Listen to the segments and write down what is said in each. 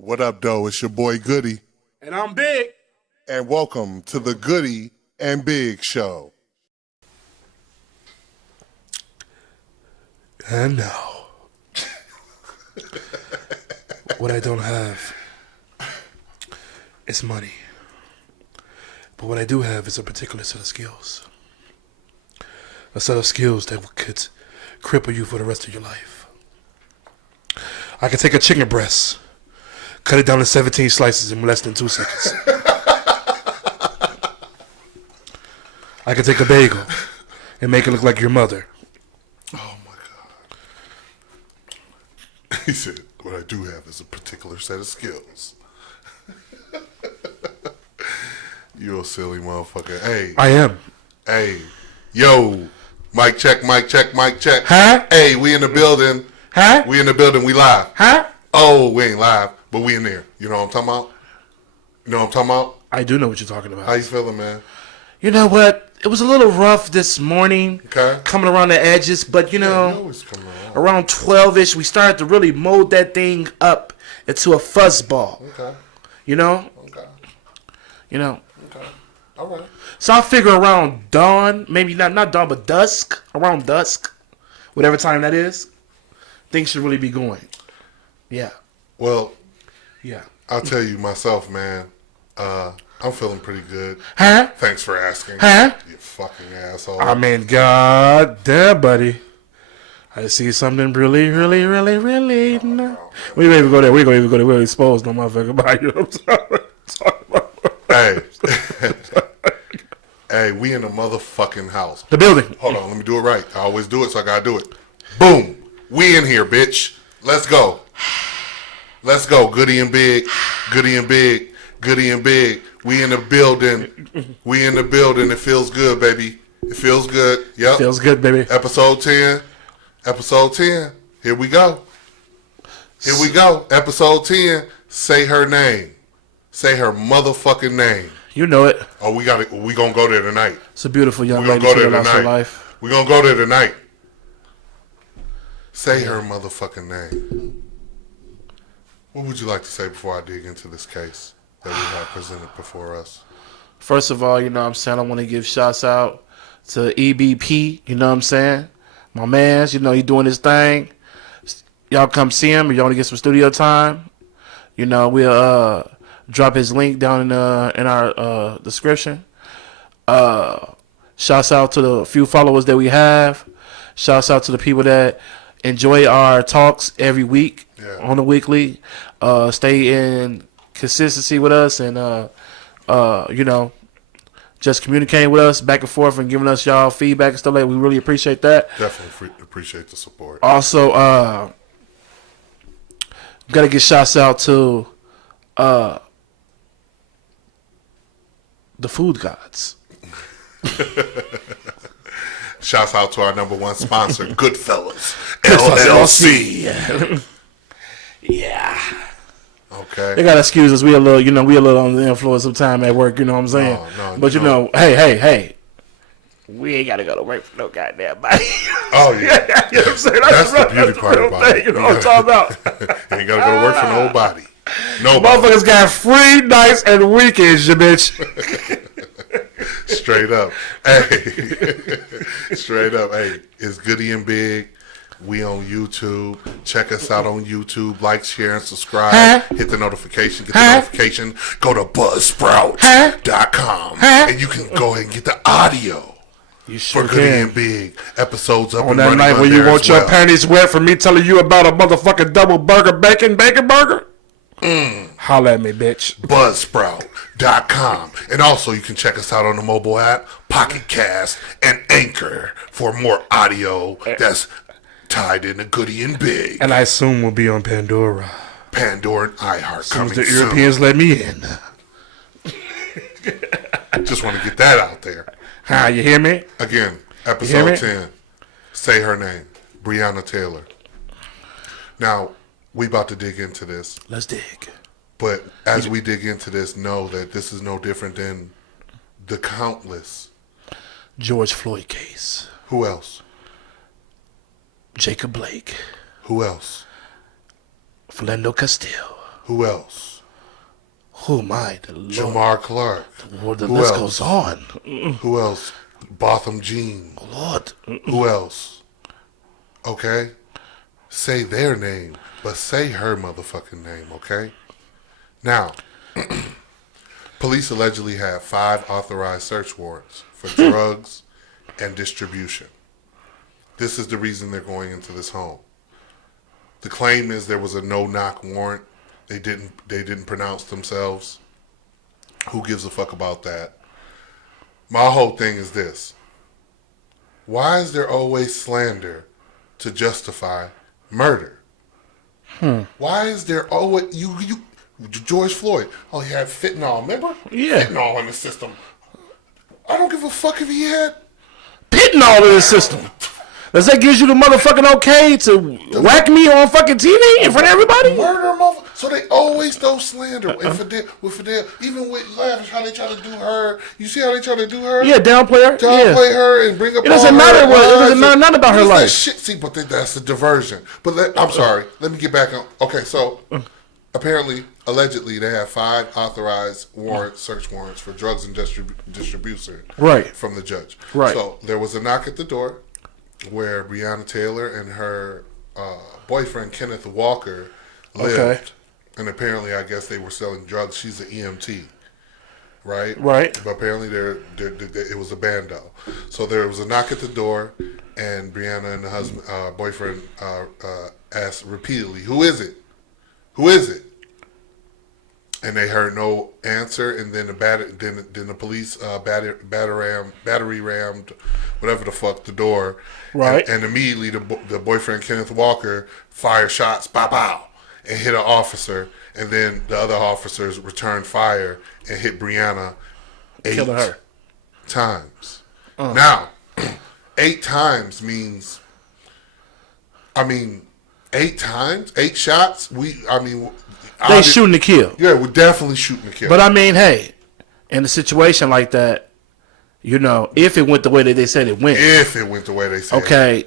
What up, though? It's your boy Goody. And I'm Big. And welcome to the Goody and Big Show. And now, what I don't have is money. But what I do have is a particular set of skills. A set of skills that could cripple you for the rest of your life. I can take a chicken breast, cut it down to 17 slices in less than 2 seconds. I can take a bagel and make it look like your mother. Oh my God. He said, what I do have is a particular set of skills. You a silly motherfucker. Hey. I am. Hey. Yo. Mic check, mic check, mic check. Huh? Hey, we in the building. Huh? We in the building. We live. Huh? Oh, we ain't live, but we in there. You know what I'm talking about? You know what I'm talking about? I do know what you're talking about. How you feeling, man? You know what? It was a little rough this morning. Okay. Coming around the edges, but you know, around 12-ish, we started to really mold that thing up into a fuzzball. Okay. You know? Okay. You know? Okay. All right. So I figure around dawn, maybe not dawn, but dusk, around dusk, whatever time that is, things should really be going. Yeah. Well, yeah. I'll tell you myself, man. I'm feeling pretty good. Huh? Thanks for asking. Huh? You fucking asshole. I mean, god damn, buddy. I see something really. We ain't even go there. We ain't gonna even go there. We'll expose no motherfucker by you. Hey. Hey, we in the motherfucking house. The building. Hold on, let me do it right. I always do it, so I gotta do it. Boom. We in here, bitch. Let's go. Let's go. Goody and Big. Goody and Big. Goody and Big. We in the building. We in the building. It feels good, baby. It feels good. Yep. Feels good, baby. Episode 10. Episode 10. Here we go. Here we go. Episode 10. Say her name. Say her motherfucking name. You know it. Oh, we got it. We gonna go there tonight. It's a beautiful young We lady. gonna go there She lost her tonight. life. We gonna go there tonight. Say her motherfucking name. What would you like to say before I dig into this case that we have presented before us? First of all, you know what I'm saying, I want to give shouts out to EBP, you know what I'm saying? My mans, you know, he doing his thing. Y'all come see him if y'all want to get some studio time. You know, we'll drop his link down in our description. Shouts out to the few followers that we have. Shouts out to the people that enjoy our talks every week on the weekly. Stay in consistency with us and, you know, just communicating with us back and forth and giving us y'all feedback and stuff like that. We really appreciate that. Definitely appreciate the support. Also, got to get shouts out to the food gods. Shouts out to our number one sponsor, Goodfellas LLC. Yeah. Okay. They gotta excuse us. We a little on the influence of time at work. You know what I'm saying? But you know, hey. We ain't gotta go to work for no goddamn body. Oh yeah. You know what I'm saying? That's the beauty part about it. You know what I'm talking about? You ain't gotta go to work for nobody. Nobody. Motherfuckers got free nights and weekends, you bitch. Straight up. Hey. Straight up. Hey, it's Goody and Big. We on YouTube. Check us out on YouTube. Like, share, and subscribe. Hit the notification. Get the notification. Go to buzzsprout.com and you can go ahead and get the audio. You sure for Goody can. and Big. Episodes up on and that running night on when you there want as your well. panties wet for me telling you about a motherfucking double burger bacon burger. Holla at me, bitch. Buzzsprout.com. And also you can check us out on the mobile app, Pocket Cast, and Anchor for more audio that's tied into Goody and Big. And I assume we'll be on Pandora. Pandora and iHeart coming the soon. Europeans let me in. Just want to get that out there. Hi, you hear me? Again, hear episode me? 10. Say her name. Breonna Taylor. Now, we about to dig into this. Let's dig. But as we dig into this, know that this is no different than the countless. George Floyd case. Who else? Jacob Blake. Who else? Philando Castile. Who else? Who am I? The Lord. Jamar Clark. Lord, the Who list else? goes on. Who else? Botham Jean. Lord. Who else? Okay? Say their name, but say her motherfucking name, okay? Now, police allegedly have 5 authorized search warrants for drugs and distribution. This is the reason they're going into this home. The claim is there was a no-knock warrant. They didn't pronounce themselves. Who gives a fuck about that? My whole thing is this. Why is there always slander to justify murder? Why is there always George Floyd? Oh, he had fentanyl, remember? Yeah. Fentanyl in the system. I don't give a fuck if he had Pitnall in the system. Does that gives you the motherfucking okay to whack me on fucking TV in front of everybody? murder, motherfucker. So they always throw slander. And Fidel, even with Lavish, how they try to do her. You see how they try to do her? Yeah, downplay her. Downplay her and bring up. It doesn't all matter her what. It lies doesn't matter nothing about her and- life. Shit, see, but that's a diversion. But I'm sorry. Let me get back on. Okay, so apparently, allegedly, they have 5 authorized search warrants for drugs and distribution. Right. From the judge. Right. So there was a knock at the door where Breonna Taylor and her boyfriend Kenneth Walker lived, Okay. and apparently, I guess they were selling drugs. She's an EMT, right? Right. But apparently, it was a bando. So there was a knock at the door, and Breonna and the husband, boyfriend, asked repeatedly, "Who is it? Who is it?" And they heard no answer, and then the police battery rammed, whatever the fuck, the door. Right. And immediately the boyfriend Kenneth Walker fired shots, pow pow, and hit an officer, and then the other officers returned fire and hit Breonna 8 Killing her. times. Now, 8 times means, 8 times, 8 shots. They shooting to kill. Yeah, we're definitely shooting to kill. But hey, in a situation like that, if it went the way that they said it went. If it went the way they said. Okay,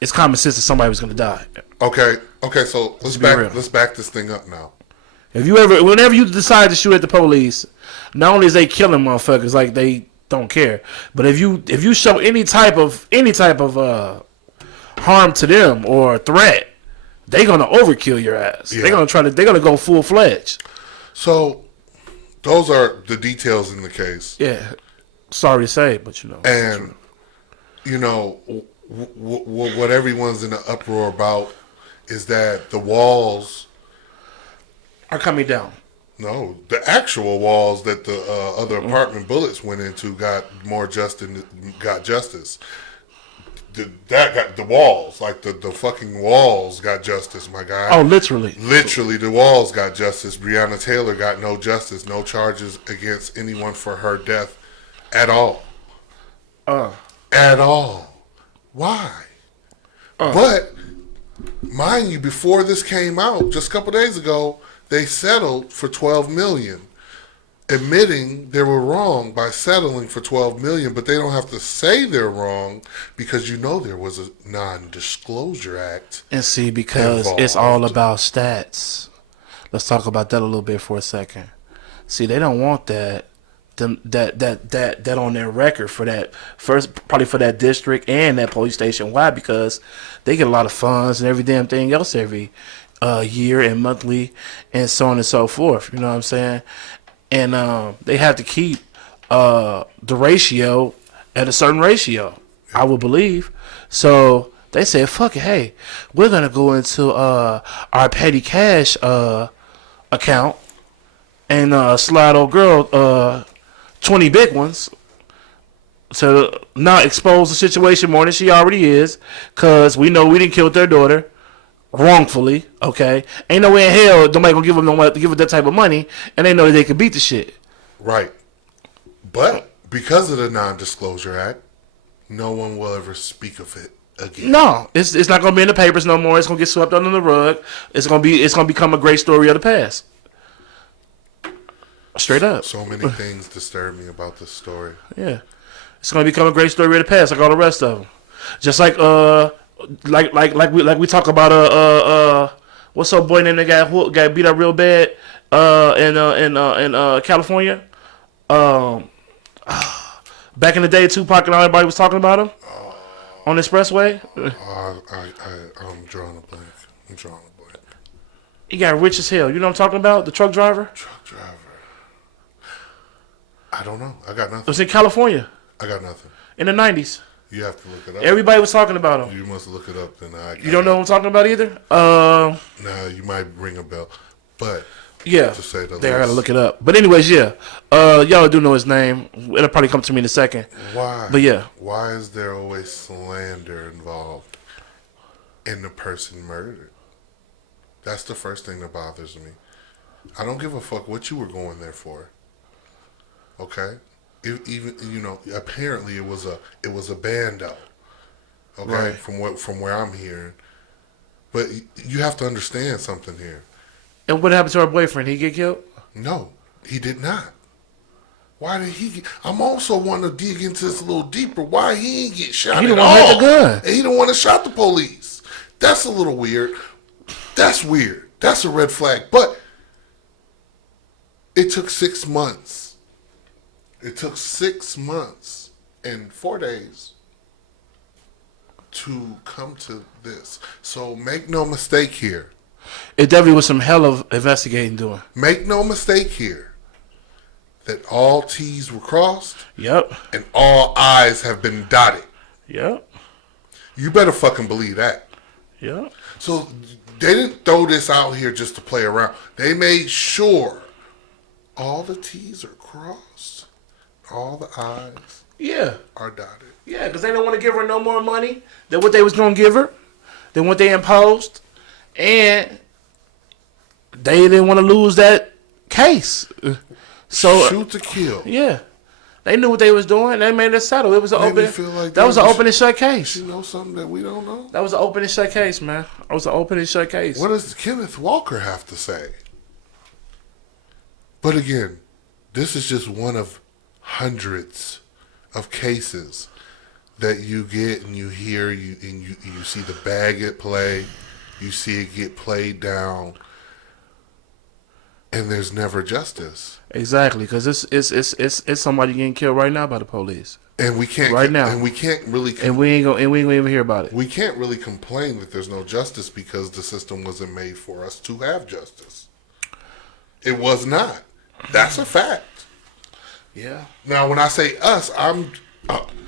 it's common sense that somebody was going to die. Okay. So let's back this thing up now. Whenever you decide to shoot at the police, not only is they killing motherfuckers like they don't care, but if you show any type of harm to them or threat, they're gonna overkill your ass. Yeah. They're gonna go full fledged. So those are the details in the case. Yeah. Sorry to say, but And what everyone's in an uproar about is that the walls are coming down. No, the actual walls that the other apartment bullets went into got justice. The walls, like the fucking walls, got justice, my guy. Oh, literally. Literally, the walls got justice. Breonna Taylor got no justice, no charges against anyone for her death at all. At all. Why? But, mind you, before this came out, just a couple days ago, they settled for $12 million, admitting they were wrong by settling for $12 million, but they don't have to say they're wrong because there was a non-disclosure act. And see, because involved. It's all about stats. Let's talk about that a little bit for a second. See, they don't want that on their record for that probably for that district and that police station. Why? Because they get a lot of funds and every damn thing else every year and monthly and so on and so forth. You know what I'm saying? And they have to keep the ratio at a certain ratio, I would believe. So they said, fuck it, hey, we're going to go into our petty cash account and slide old girl 20 big ones to not expose the situation more than she already is, because we know we didn't kill their daughter wrongfully. Okay, ain't no way in hell nobody gonna give them that type of money, and they know that they can beat the shit. Right, but because of the non-disclosure act, no one will ever speak of it again. No, it's not gonna be in the papers no more. It's gonna get swept under the rug. It's gonna become a great story of the past. Straight up. So many things disturb me about this story. Yeah, it's gonna become a great story of the past, like all the rest of them. Just like we talk about What's up, boy? Name that got beat up real bad in California. Back in the day, Tupac and everybody was talking about him on the expressway. I'm drawing a blank. He got rich as hell. You know what I'm talking about? The truck driver. I don't know. I got nothing. It was in California. I got nothing. In the 90s. You have to look it up. Everybody was talking about him. You must look it up. Then you don't know what I'm talking about either? Nah, you might ring a bell. But, yeah. To say the least. I gotta look it up. But anyways, yeah. Y'all do know his name. It'll probably come to me in a second. Why? But yeah. Why is there always slander involved in the person murdered? That's the first thing that bothers me. I don't give a fuck what you were going there for. Okay? Apparently it was a bando. Okay? Right. From where I'm hearing. But you have to understand something here. And what happened to her boyfriend? He get killed? No, he did not. Why did he I'm also wanting to dig into this a little deeper. Why he ain't get shot He at didn't all. want to hurt the gun. And he didn't want to shot the police. That's a little weird. That's weird. That's a red flag. But it took 6 months. It took 6 months and 4 days to come to this. So make no mistake here. It definitely was some hell of investigating doing. Make no mistake here that all T's were crossed. Yep. And all I's have been dotted. Yep. You better fucking believe that. Yep. So they didn't throw this out here just to play around. They made sure all the T's are crossed. All the I's are dotted. Yeah, because they didn't want to give her no more money than what they was going to give her, than what they imposed. And they didn't want to lose that case. So shoot to kill. Yeah. They knew what they was doing. They made it settle. It was an open. That was an open and shut case. You know something that we don't know? That was an open and shut case, man. That was an open and shut case. What does Kenneth Walker have to say? But again, this is just one of hundreds of cases that you get and you hear, you see the bag get played, you see it get played down, and there's never justice. Exactly, because it's somebody getting killed right now by the police. And we can't right now, and we can't really, and we ain't gonna even hear about it. We can't really complain that there's no justice because the system wasn't made for us to have justice. It was not. That's a fact. Yeah. Now, when I say us,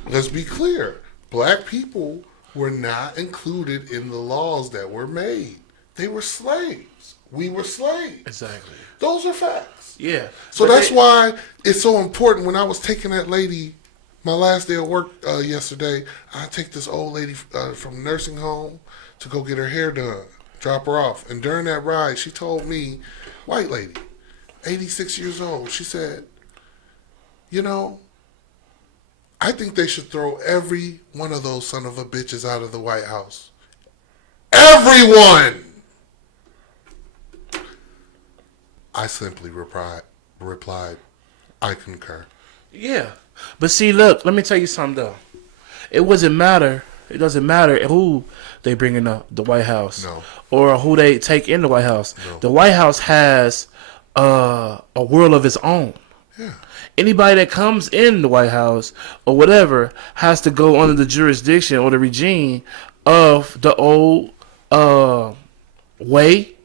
let's be clear. Black people were not included in the laws that were made. They were slaves. We were slaves. Exactly. Those are facts. Yeah. So that's why it's so important. When I was taking that lady, my last day of work yesterday, I take this old lady from nursing home to go get her hair done, drop her off. And during that ride, she told me, white lady, 86 years old, she said, you know, I think they should throw every one of those son of a bitches out of the White House. Everyone! I simply replied, I concur. Yeah. But see, look, let me tell you something, though. It doesn't matter who they bring in the White House. No. Or who they take in the White House. No. The White House has a world of its own. Yeah. Anybody that comes in the White House or whatever has to go under the jurisdiction or the regime of the old way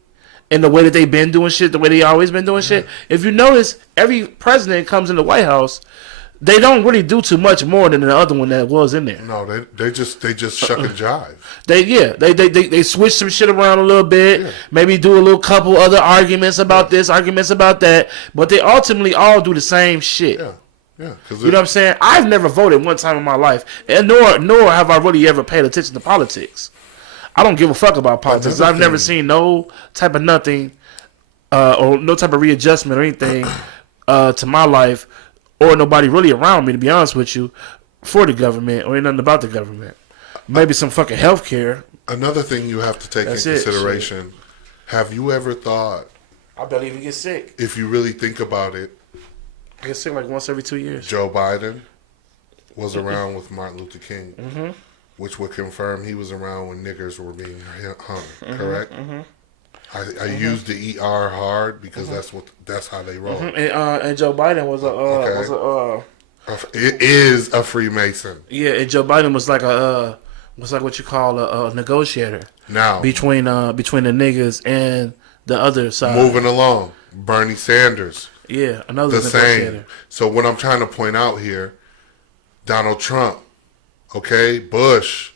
and the way that they've been doing shit, the way they always been doing shit. If you notice, every president comes in the White House, they don't really do too much more than the other one that was in there. No, they just shuck and jive. They switch some shit around a little bit. Yeah. Maybe do a little couple other arguments about this, arguments about that. But they ultimately all do the same shit. Yeah. Yeah. You know what I'm saying? I've never voted one time in my life, and nor have I really ever paid attention to politics. I don't give a fuck about politics. I've never seen no type of nothing or no type of readjustment or anything to my life or nobody really around me, to be honest with you, for the government or nothing about the government. Maybe some fucking health care. Another thing you have to take in consideration, have you ever thought... I barely even get sick. If you really think about it... I get sick like once every 2 years. Joe Biden was around with Martin Luther King, which would confirm he was around when niggers were being hung, correct? I use the ER hard because that's how they roll. And Joe Biden was It is a Freemason. Yeah, and Joe Biden was like what you call a negotiator Now between the niggas and the other side. Moving along, Bernie Sanders. Yeah, another the negotiator. Same. So what I'm trying to point out here, Donald Trump, okay, Bush.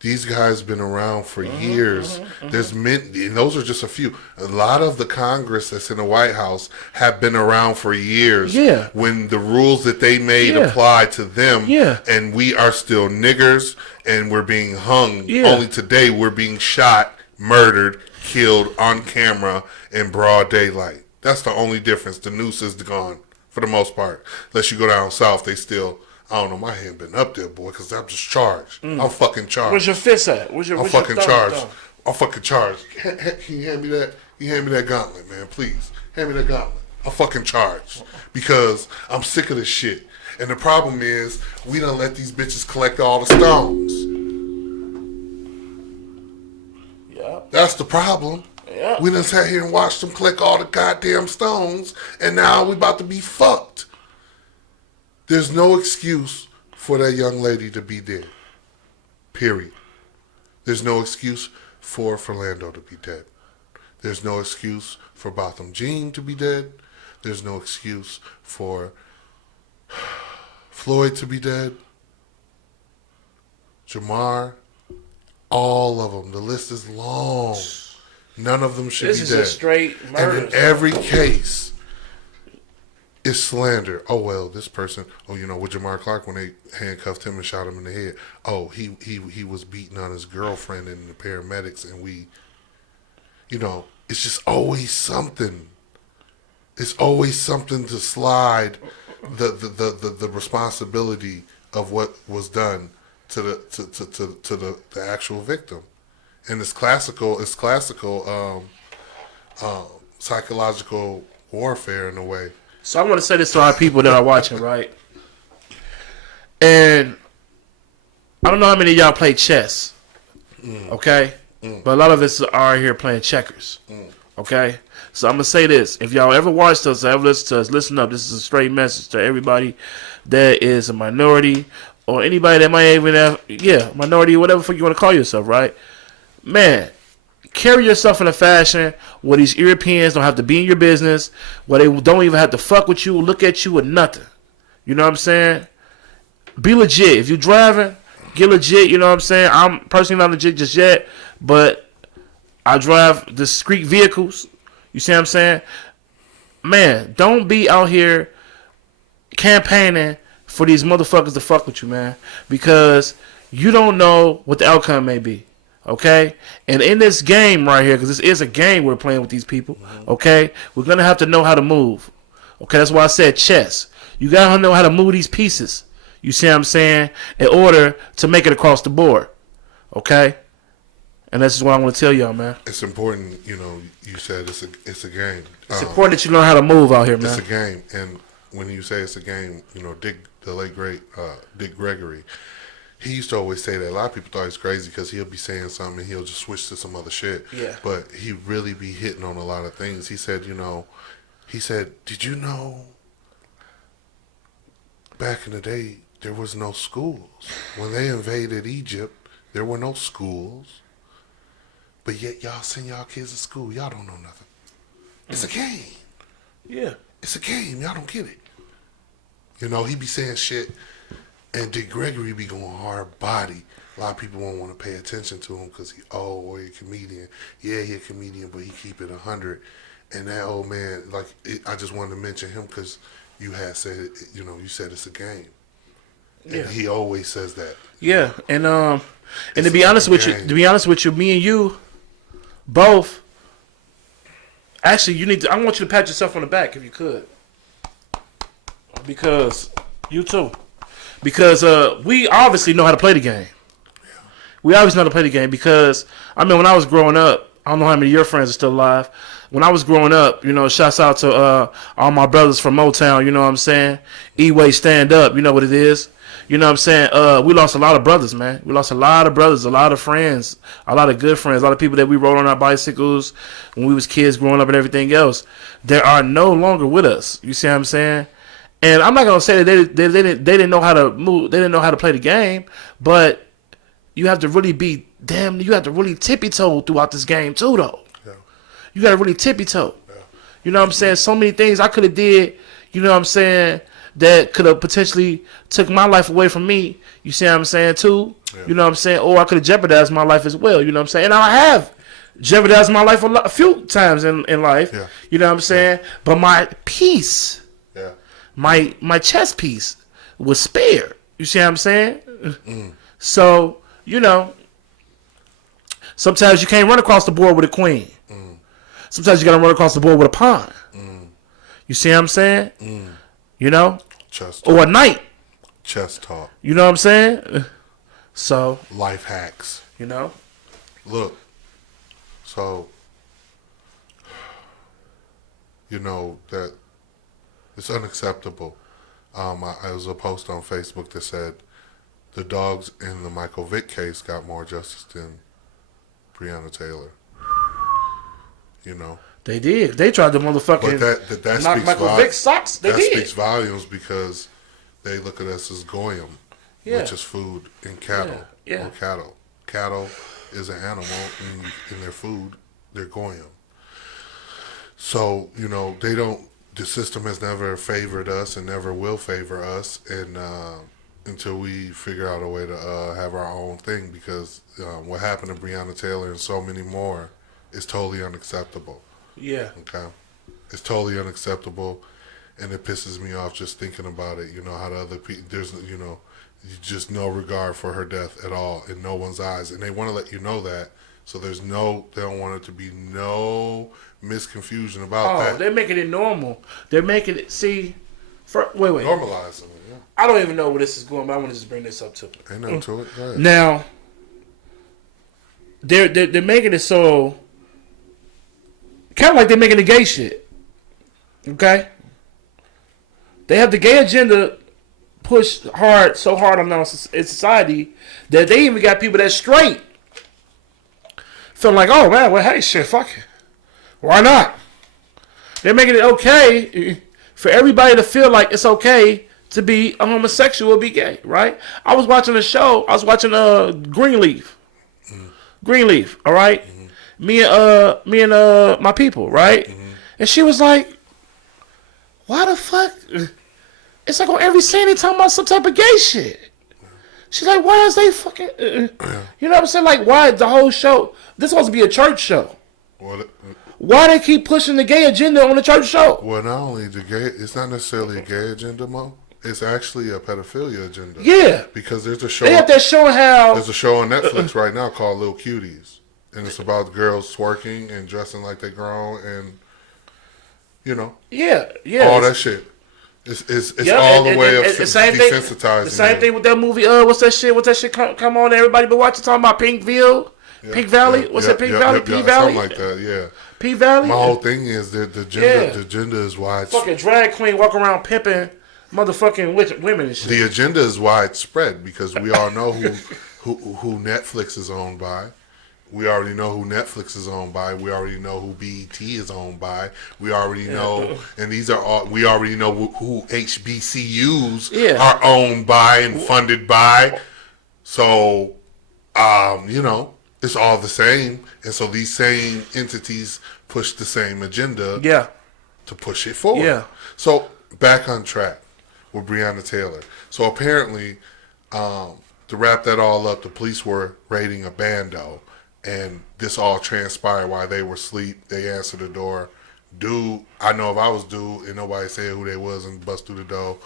These guys been around for years. There's and those are just a few. A lot of the Congress that's in the White House have been around for years. Yeah. When the rules that they made apply to them. Yeah. And we are still niggers and we're being hung. Yeah. Only today we're being shot, murdered, killed on camera in broad daylight. That's the only difference. The noose is gone for the most part. Unless you go down south, they still... I don't know, my hand been up there, boy, because I'm just charged. I'm fucking charged. Where's your fist at? I'm fucking charged. I'm fucking charged. Can you hand me that? You hand me that gauntlet, man, please. Hand me that gauntlet. I'm fucking charged. Because I'm sick of this shit. And the problem is, we done let these bitches collect all the stones. Yeah. That's the problem. Yeah. We done sat here and watched them collect all the goddamn stones, and now we about to be fucked. There's no excuse for that young lady to be dead. Period. There's no excuse for Philando to be dead. There's no excuse for Botham Jean to be dead. There's no excuse for Floyd to be dead. Jamar. All of them. The list is long. None of them should be dead. This is a straight murder. And in every case... it's slander. Oh, well, this person, with Jamar Clark, when they handcuffed him and shot him in the head, he was beating on his girlfriend and the paramedics, and it's just always something. It's always something to slide the responsibility of what was done to the actual victim. And it's classical psychological warfare in a way. So I want to say this to our people that are watching, right? And I don't know how many of y'all play chess, okay? But a lot of us are here playing checkers, okay? So I'm going to say this. If y'all ever watched us, ever listened to us, listen up. This is a straight message to everybody that is a minority or anybody that might even have, minority or whatever fuck you want to call yourself, right? Man, carry yourself in a fashion where these Europeans don't have to be in your business, where they don't even have to fuck with you, look at you, or nothing. You know what I'm saying? Be legit. If you're driving, get legit. You know what I'm saying? I'm personally not legit just yet, but I drive discreet vehicles. You see what I'm saying? Man, don't be out here campaigning for these motherfuckers to fuck with you, man, because you don't know what the outcome may be. Okay? And in this game right here, because this is a game we're playing with these people, okay? We're going to have to know how to move. Okay? That's why I said chess. You got to know how to move these pieces. You see what I'm saying? In order to make it across the board. Okay? And that's just what I want to tell y'all, man. It's important, you said it's a game. It's important that you know how to move out here, man. It's a game. And when you say it's a game, the late, great Dick Gregory, he used to always say that. A lot of people thought he's crazy because he'll be saying something and he'll just switch to some other shit. Yeah. But he really be hitting on a lot of things. He said, did you know back in the day there was no schools? When they invaded Egypt, there were no schools. But yet y'all send y'all kids to school. Y'all don't know nothing. It's a game. Yeah. It's a game. Y'all don't get it. He be saying shit. And Dick Gregory be going hard body. A lot of people won't want to pay attention to him because he's a comedian. Yeah, he a comedian, but he keep it 100. And that old man, I just wanted to mention him because you had said, you said it's a game. And Yeah. he always says that. Yeah, and to be honest with you, me and you, both. Actually, I want you to pat yourself on the back if you could, because you too. Because we obviously know how to play the game. We obviously know how to play the game because, when I was growing up, I don't know how many of your friends are still alive. When I was growing up, shouts out to all my brothers from Motown, you know what I'm saying? E-Way Stand Up, you know what it is. You know what I'm saying? We lost a lot of brothers, man. We lost a lot of brothers, a lot of friends, a lot of good friends, a lot of people that we rode on our bicycles when we was kids growing up and everything else. They are no longer with us. You see what I'm saying? And I'm not gonna say that they didn't know how to move, they didn't know how to play the game, but you have to really be you have to really tippy toe throughout this game too, though. Yeah. You got to really tippy toe. Yeah. You know what I'm saying? So many things I could have did. You know what I'm saying? That could have potentially took my life away from me. You see what I'm saying too? Yeah. You know what I'm saying? Or I could have jeopardized my life as well. You know what I'm saying? And I have jeopardized my life a few times in life. Yeah. You know what I'm saying? Yeah. But my peace, my chess piece was spared. You see what I'm saying? So, you know, sometimes you can't run across the board with a queen. Sometimes you got to run across the board with a pawn. You see what I'm saying? You know? Chess talk. Or a knight. Chess talk. You know what I'm saying? So. Life hacks. You know? Look. So. You know, that it's unacceptable. I was a post on Facebook that said the dogs in the Michael Vick case got more justice than Breonna Taylor. You know? They did. They tried to motherfucking that knock Michael Vick's socks. They did. That speaks volumes because they look at us as goyim, which is food and cattle. Or cattle. Cattle is an animal, and in their food, they're goyim. So, you know, the system has never favored us and never will favor us, and until we figure out a way to have our own thing, because what happened to Breonna Taylor and so many more is totally unacceptable. Yeah. Okay. It's totally unacceptable, and it pisses me off just thinking about it. You know, how the other people, there's, you know, just no regard for her death at all in no one's eyes. And they want to let you know that, so they don't want it to be no misconfusion about that. Oh, they're making it normal. They're making it, wait. Normalizing it, yeah. I don't even know where this is going, but I want to just bring this up to it. Ain't nothing to it. Go ahead. Now, they're making it so, kind of like they're making the gay shit. Okay? They have the gay agenda pushed so hard on in society that they even got people that's straight feeling like, oh man, well, hey, shit, fuck it. Why not? They're making it okay for everybody to feel like it's okay to be a homosexual or be gay, right? I was watching a show. I was watching Greenleaf. Greenleaf, all right? Me and my people, right? And she was like, why the fuck? It's like on every scene they talking about some type of gay shit. She's like, why is they fucking... you know what I'm saying? Like, why the whole show... This supposed to be a church show. Why they keep pushing the gay agenda on the church show? Well, not only the gay... It's not necessarily a gay agenda, Mo. It's actually a pedophilia agenda. Yeah. Because there's a show... They have that show how... There's a show on Netflix right now called Little Cuties. And it's about girls twerking and dressing like they grown and... You know. Yeah. All that shit. It's all the way of desensitizing. The same thing with that movie. What's that shit? Come on, everybody been watching. Talking about Pinkville, Pink Valley. What's that? Pink Valley, P Valley, something like that. Yeah. P Valley. My whole thing is that the agenda is widespread. Fucking drag queen walk around pimping motherfucking women and shit. The agenda is widespread because we all know who Netflix is owned by. We already know who Netflix is owned by. We already know who BET is owned by. We already know, and these are all. We already know who HBCUs are owned by and funded by. So, you know, it's all the same, and so these same entities push the same agenda. Yeah. To push it forward. Yeah. So back on track with Breonna Taylor. So apparently, to wrap that all up, the police were raiding a bando. And this all transpired while they were asleep. They answered the door. Dude, I know if I was dude and nobody said who they was and bust through the door,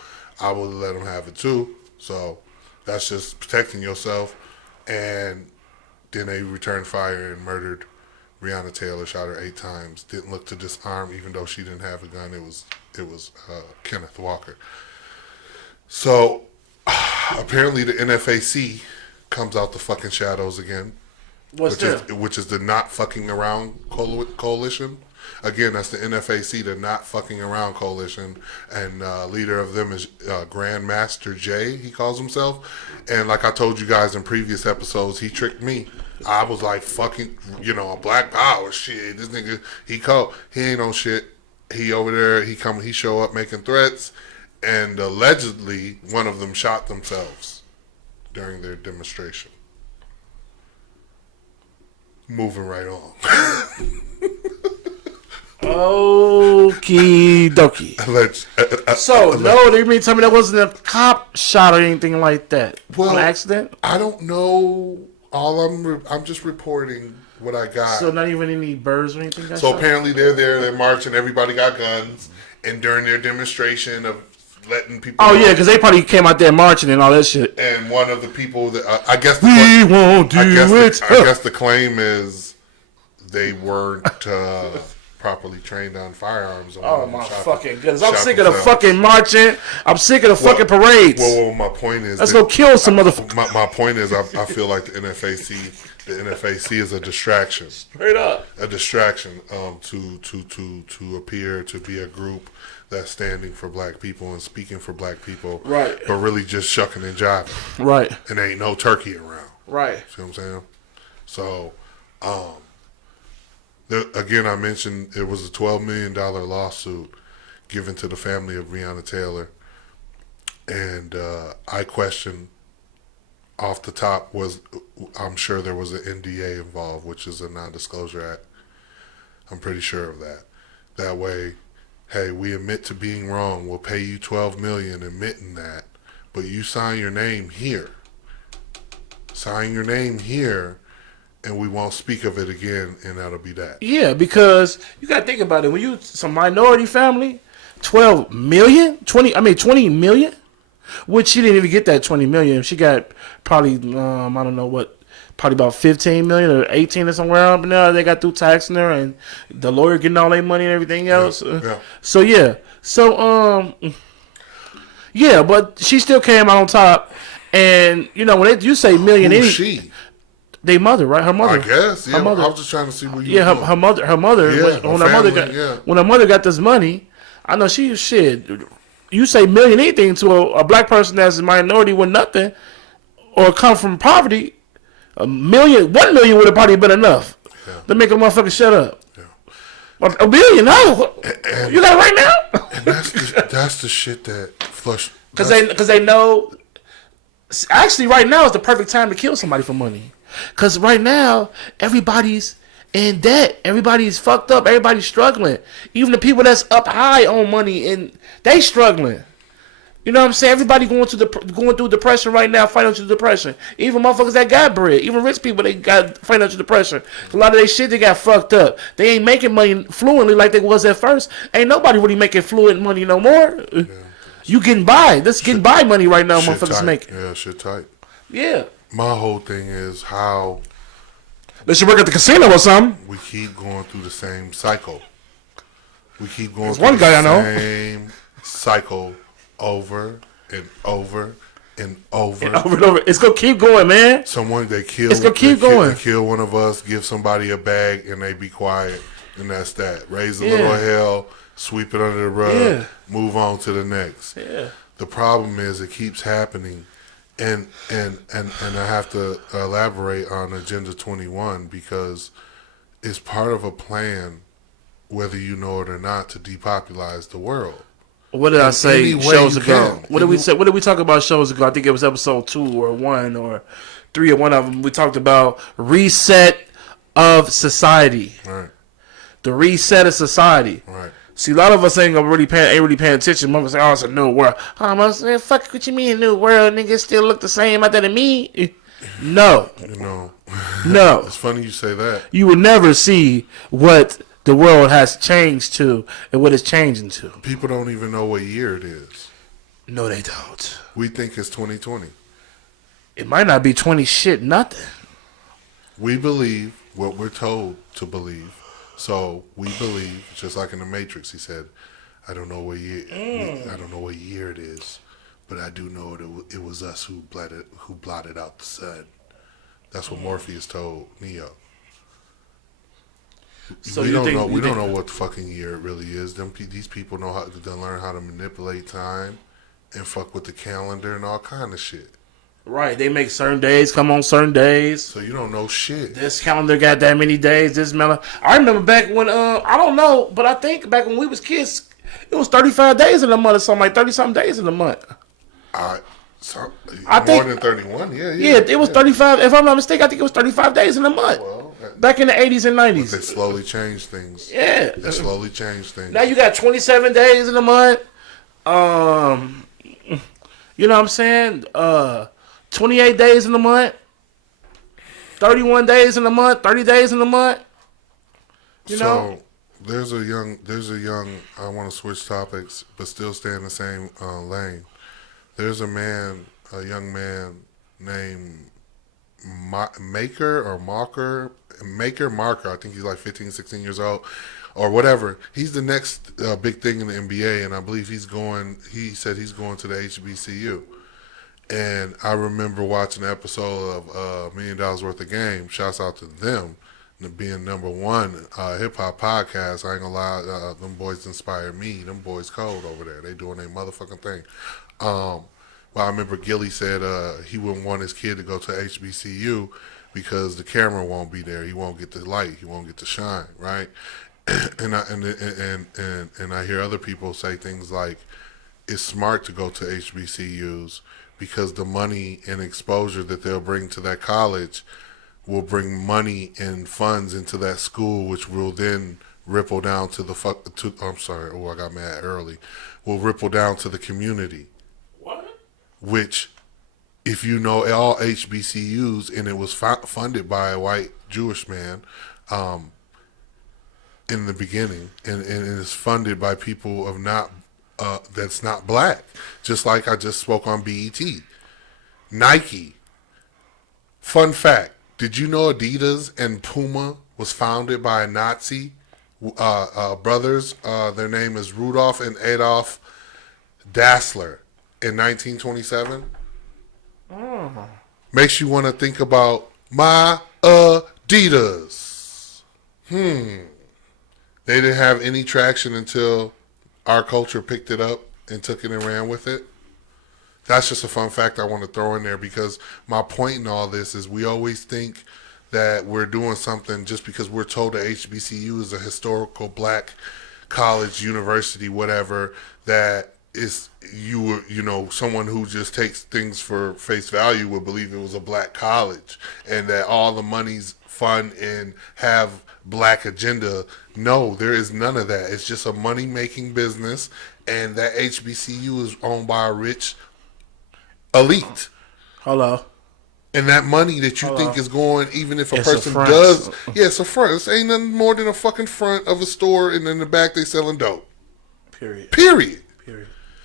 I would let them have it too. So that's just protecting yourself. And then they returned fire and murdered Breonna Taylor. Shot her 8 times. Didn't look to disarm, even though she didn't have a gun. It was Kenneth Walker. So apparently the NFAC comes out the fucking shadows again. Which is the Not Fucking Around Coalition. Again, that's the NFAC, the Not Fucking Around Coalition, and leader of them is Grandmaster Jay, he calls himself. And like I told you guys in previous episodes, he tricked me. I was like, fucking, a Black Power shit. This nigga, he ain't on shit. He over there, he show up making threats, and allegedly one of them shot themselves during their demonstration. Moving right on. Okie dokie. So, no, they mean tell me that wasn't a cop shot or anything like that. Well, an accident? I don't know. I'm just reporting what I got. So not even any birds or anything got So shot? apparently they're marching, everybody got guns, and during their demonstration of letting people yeah, because they probably came out there marching and all that shit. And one of the people that I guess we won't do it. I guess the claim is they weren't properly trained on firearms. Oh my fucking goodness! I'm sick of the fucking marching. I'm sick of the fucking parades. Well, my point is, let's go kill some motherfuckers. My point is, I feel like the NFAC is a distraction. Straight up, a distraction to appear to be a group that's standing for black people and speaking for black people, right? But really just shucking and jiving, right? And ain't no turkey around, right? See what I'm saying? So, again, I mentioned it was a $12 million lawsuit given to the family of Breonna Taylor, and I question off the top I'm sure there was an NDA involved, which is a non-disclosure act. I'm pretty sure of that. That way, hey, we admit to being wrong. We'll pay you $12 million admitting that, but you sign your name here. Sign your name here, and we won't speak of it again, and that'll be that. Yeah, because you got to think about it. When you some minority family, 12 million, 20 million, which she didn't even get that 20 million. She got probably I don't know what, probably about 15 million or 18 or somewhere around. But now they got through taxing her and the lawyer getting all their money and everything else. Yeah. So yeah, but she still came out on top. And when you say million, who's she? They mother, right? Her mother. I guess. Yeah. Her mother. I was just trying to see where you. Yeah, her mother. Her mother. Yeah, When her mother got this money, I know she shit. You say million anything to a black person that's a minority with nothing, or come from poverty, $1 million would have probably been enough to make a motherfucker shut up. Yeah. But $1 billion, no, and you got it right now. And that's the shit that flush. Because they know. Actually, right now is the perfect time to kill somebody for money. Because right now, everybody's in debt. Everybody's fucked up. Everybody's struggling. Even the people that's up high on money, and they struggling. You know what I'm saying? Everybody going through depression right now, financial depression. Even motherfuckers that got bread. Even rich people, they got financial depression. A lot of their shit, they got fucked up. They ain't making money fluently like they was at first. Ain't nobody really making fluent money no more. Yeah. You getting by. This getting by money right now, shit motherfuckers tight. making. Yeah, shit tight. Yeah. My whole thing is how they should work at the casino or something. We keep going through the same cycle. We keep going There's through one guy the I know. same cycle over and over and over. And over and over. It's gonna keep going, man. They kill. It's gonna keep going. They kill one of us, give somebody a bag, and they be quiet, and that's that. Raise a little hell, sweep it under the rug, move on to the next. Yeah. The problem is it keeps happening. And I have to elaborate on Agenda 21 because it's part of a plan, whether you know it or not, to depopulize the world. What did I say shows ago? What did we say? What did we talk about shows ago? I think it was episode 2 or 1 or 3 or one of them. We talked about reset of society. Right. The reset of society. Right. See, a lot of us ain't really paying attention. Motherfuckers say, "Oh, it's a new world." I'm saying, "Fuck, what you mean new world? Niggas still look the same out there to me." No. No. It's funny you say that. You will never see what the world has changed to and what it's changing to. People don't even know what year it is. No, they don't. We think it's 2020. It might not be 20 shit nothing. We believe what we're told to believe. So we believe, just like in the Matrix, he said, "I don't know what year. I don't know what year it is, but I do know it was us who blotted out the sun." That's what Morpheus told Neo. So we you don't think know. We you don't think- know what fucking year it really is. These people know how to learn how to manipulate time and fuck with the calendar and all kind of shit. Right, they make certain days come on certain days. So you don't know shit. This calendar got that many days. This melon. I remember back when I don't know, but I think back when we was kids, it was 35 days in a month or something, like 30 something days in a month. So, I more think than 31. Yeah, it was 35. If I'm not mistaken, I think it was 35 days in a month. Well, back in the 80s and 90s. they slowly changed things. Yeah, They slowly changed things. now you got 27 days in a month. You know what I'm saying? 28 days in a month. 31 days in a month. 30 days in a month. You know? There's a young. I want to switch topics, but still stay in the same lane. There's a young man named Marker. I think he's like 15, 16 years old, or whatever. He's the next big thing in the NBA, and I believe he said he's going to the HBCU. And I remember watching an episode of $1 Million Worth of Game. Shouts out to them being number one hip hop podcast. I ain't gonna lie, them boys inspire me. Them boys cold over there. They doing their motherfucking thing. Well, I remember Gilly said he wouldn't want his kid to go to HBCU because the camera won't be there. He won't get the light. He won't get the shine, right? and I hear other people say things like, it's smart to go to HBCUs because the money and exposure that they'll bring to that college will bring money and funds into that school, which will then ripple down to I got mad early. Will ripple down to the community. What? Which, if you know all HBCUs, and it was funded by a white Jewish man in the beginning, and it is funded by people of not that's not black. Just like I just spoke on BET. Nike. Fun fact. Did you know Adidas and Puma was founded by a Nazi brothers? Their name is Rudolf and Adolf Dassler in 1927. Oh. Makes you want to think about my Adidas. They didn't have any traction until our culture picked it up and took it and ran with it. That's just a fun fact I want to throw in there, because my point in all this is we always think that we're doing something just because we're told that HBCU is a historical black college, university, whatever, that is someone who just takes things for face value would believe it was a black college and that all the money's fun and have black agenda. No, there is none of that. It's just a money-making business, and that HBCU is owned by a rich elite. Hello. And that money that you think is going, even if a It's a person front. does, it's a front. This ain't nothing more than a fucking front of a store, and in the back they selling dope. Period.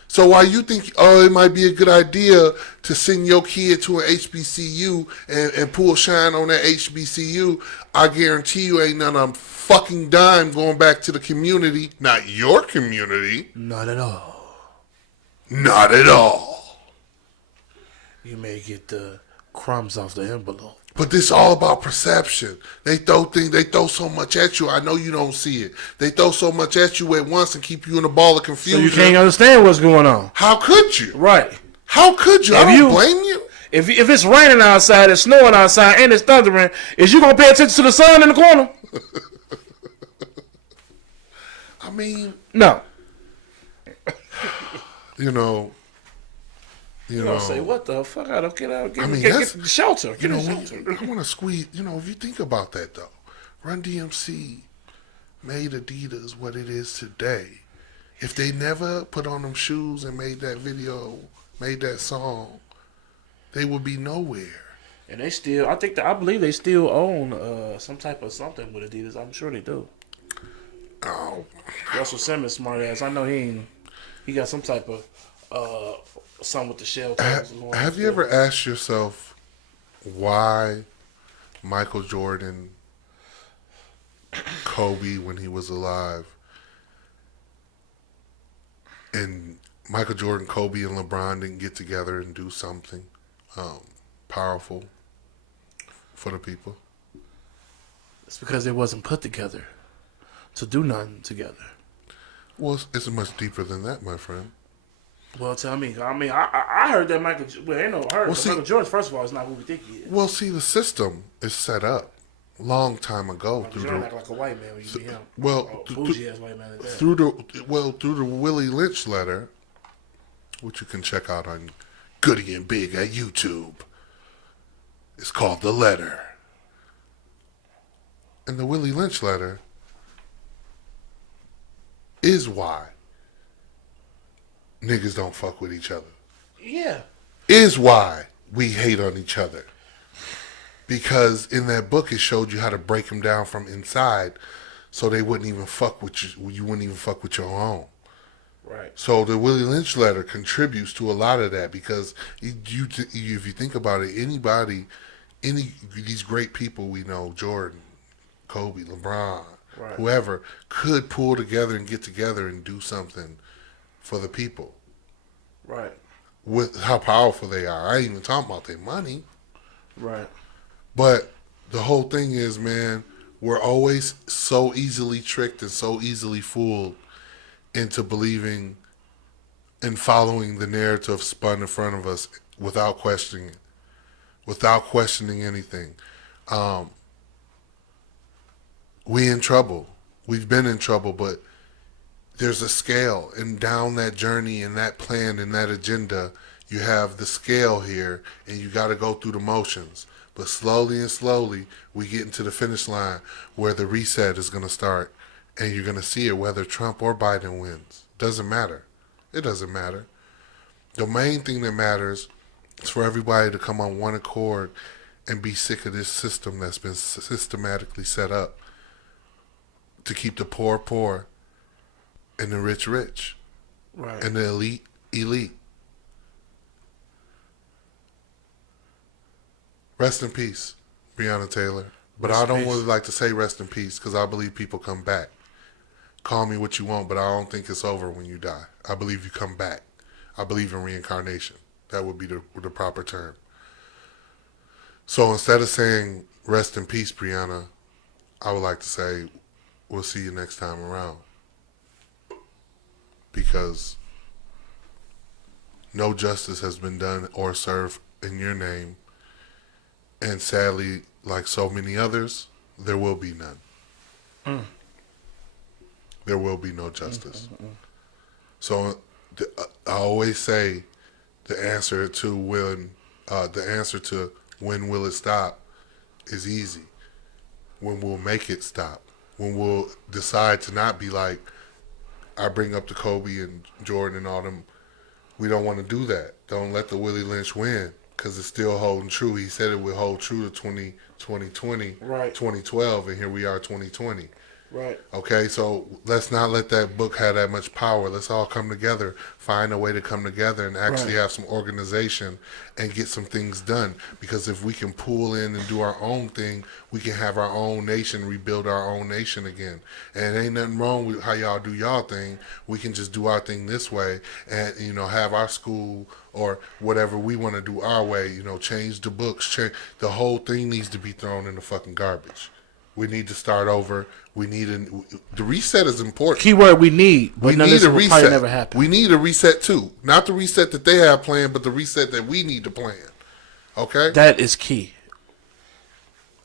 So while you think, it might be a good idea to send your kid to an HBCU and pull shine on that HBCU, I guarantee you ain't none of them fucking dime going back to the community. Not your community. Not at all. Not at all. You may get the crumbs off the envelope. But this all about perception. They throw so much at you. I know you don't see it. They throw so much at you at once and keep you in a ball of So confusion. you can't understand what's going on. How could you? Right. How could you? I don't blame you. If it's raining outside, it's snowing outside, and it's thundering, is you going to pay attention to the sun in the corner? I mean, No. You know, say, what the fuck? I don't get out. Get the shelter. I want to squeeze. If you think about that though, Run DMC made Adidas what it is today. If they never put on them shoes and made that video, made that song, they would be nowhere. And they still, I believe they still own some type of something with Adidas. I'm sure they do. Oh, Russell Simmons, smart ass. I know he got some type of something with the shell. Have you ever asked yourself why Michael Jordan, Kobe when he was alive, and Michael Jordan, Kobe, and LeBron didn't get together and do something powerful for the people? It's because it wasn't put together. to do nothing together. Well, it's much deeper than that, my friend. Well, tell me. I mean, I heard that Michael. Well, ain't no heard. Well, see, Michael Jordan, first of all, is not who we think he is. Well, see, the system is set up long time ago Michael through Jordan act like a white man when you meet him. well, bougie ass white man. At that. through the Willie Lynch letter, which you can check out on Goody and Big at YouTube. It's called The Letter. And the Willie Lynch letter is why niggas don't fuck with each other. Yeah. Is why we hate on each other. Because in that book it showed you how to break them down from inside so they wouldn't even fuck with you wouldn't even fuck with your own. Right. So the Willie Lynch letter contributes to a lot of that because if you think about it, any these great people we know, Jordan, Kobe, LeBron, right. whoever, could pull together and get together and do something for the people. Right. With how powerful they are. I ain't even talking about their money. Right. But the whole thing is, man, we're always so easily tricked and so easily fooled into believing and following the narrative spun in front of us without questioning anything. We in trouble. We've been in trouble, but there's a scale, and down that journey and that plan and that agenda, you have the scale here, and you got to go through the motions. But slowly and slowly, we get into the finish line where the reset is going to start, and you're going to see it whether Trump or Biden wins. Doesn't matter. It doesn't matter. The main thing that matters is for everybody to come on one accord and be sick of this system that's been systematically set up to keep the poor poor and the rich rich, right, and the elite. Rest in peace, Breonna Taylor. But I don't really like to say rest in peace because I believe people come back. Call me what you want, but I don't think it's over when you die. I believe you come back. I believe in reincarnation. That would be the proper term. So instead of saying rest in peace, Breonna, I would like to say we'll see you next time around. Because no justice has been done or served in your name. And sadly, like so many others, there will be none. There will be no justice. So I always say the answer to when will it stop is easy. When we'll make it stop. When we'll decide to not be like, I bring up the Kobe and Jordan and all them. We don't want to do that. Don't let the Willie Lynch win because it's still holding true. He said it would hold true to 2020, right, 2012, and here we are 2020. Right. Okay, so let's not let that book have that much power. Let's all come together, find a way to come together and actually have some organization and get some things done. Because if we can pull in and do our own thing, we can have our own nation, rebuild our own nation again. And ain't nothing wrong with how y'all do y'all thing. We can just do our thing this way and, have our school or whatever we want to do our way, change the books. The whole thing needs to be thrown in the fucking garbage. We need to start over. The reset is important. Keyword we need. But we need a reset. Never happen. We need a reset too. Not the reset that they have planned, but the reset that we need to plan. Okay? That is key.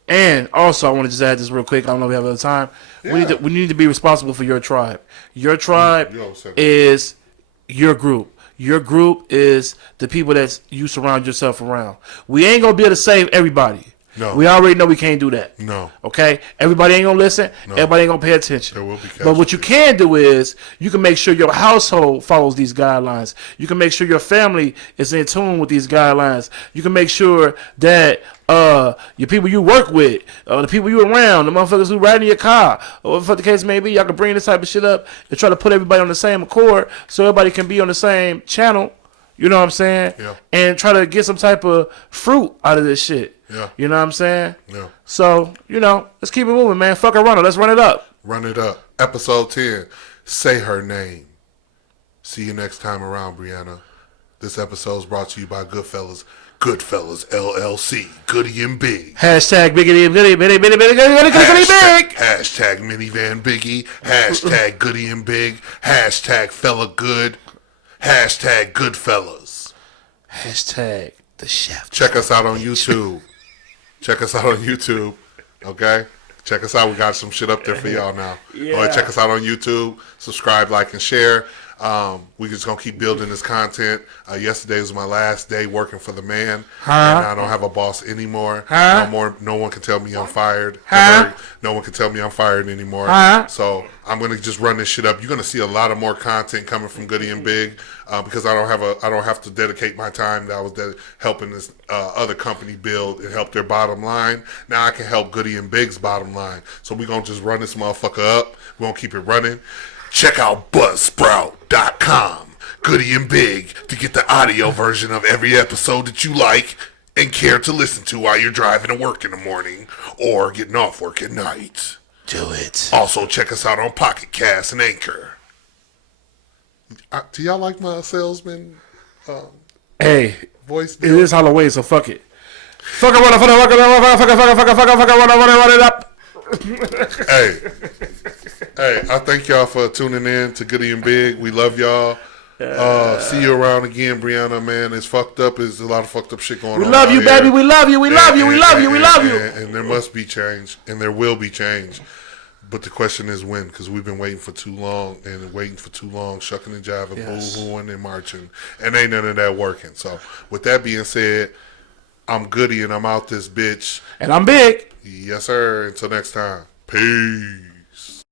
And also, I want to just add this real quick. I don't know if we have other time. Yeah. We need to be responsible for your tribe. Your tribe is your group. Your group is the people that you surround yourself around. We ain't going to be able to save everybody. No. We already know we can't do that. No. Okay? Everybody ain't going to listen. No. Everybody ain't going to pay attention. There will be casualties. But what you can do is you can make sure your household follows these guidelines. You can make sure your family is in tune with these guidelines. You can make sure that your people you work with, the people you around, the motherfuckers who ride in your car, or whatever the case may be, y'all can bring this type of shit up and try to put everybody on the same accord so everybody can be on the same channel. You know what I'm saying? Yeah. And try to get some type of fruit out of this shit. Yeah. You know what I'm saying? Yeah. So, let's keep it moving, man. Fuck a runner. Let's run it up. Run it up. Episode 10. Say her name. See you next time around, Breonna. This episode is brought to you by Goodfellas LLC, Goody and Big. Hashtag Biggity and Goody, Goody Big. Hashtag Minivan Biggie. Hashtag Goody and Big. Hashtag Fella Good. Hashtag Goodfellas. Hashtag the chef. Check us out on YouTube. Okay? Check us out. We got some shit up there for y'all now. Yeah. Go ahead, check us out on YouTube. Subscribe, like, and share. We just gonna keep building this content. Yesterday was my last day working for the man, and I don't have a boss anymore. No one can tell me I'm fired. No one can tell me I'm fired anymore. So I'm gonna just run this shit up. You're gonna see a lot of more content coming from Goody and Big because I don't have to dedicate my time that I was helping this other company build and help their bottom line. Now I can help Goody and Big's bottom line. So we're gonna just run this motherfucker up. We're gonna keep it running. Check out Buzzsprout.com, Goody and Big, to get the audio version of every episode that you like and care to listen to while you're driving to work in the morning or getting off work at night. Do it. Also, check us out on Pocket Cast and Anchor. Do y'all like my salesman voice? It is Halloween, so fuck it. Fuck it up. Hey, I thank y'all for tuning in to Goody and Big. We love y'all. See you around again, Brianna, man. It's fucked up. There's a lot of fucked up shit going on. We love you, baby. We love you. We love you. We love you. We love you. And there must be change, and there will be change. But the question is when, because we've been waiting for too long, shucking and jiving, boo-hooing and marching, and ain't none of that working. So, with that being said, I'm Goody, and I'm out this bitch. And I'm Big. Yes, sir. Until next time. Peace.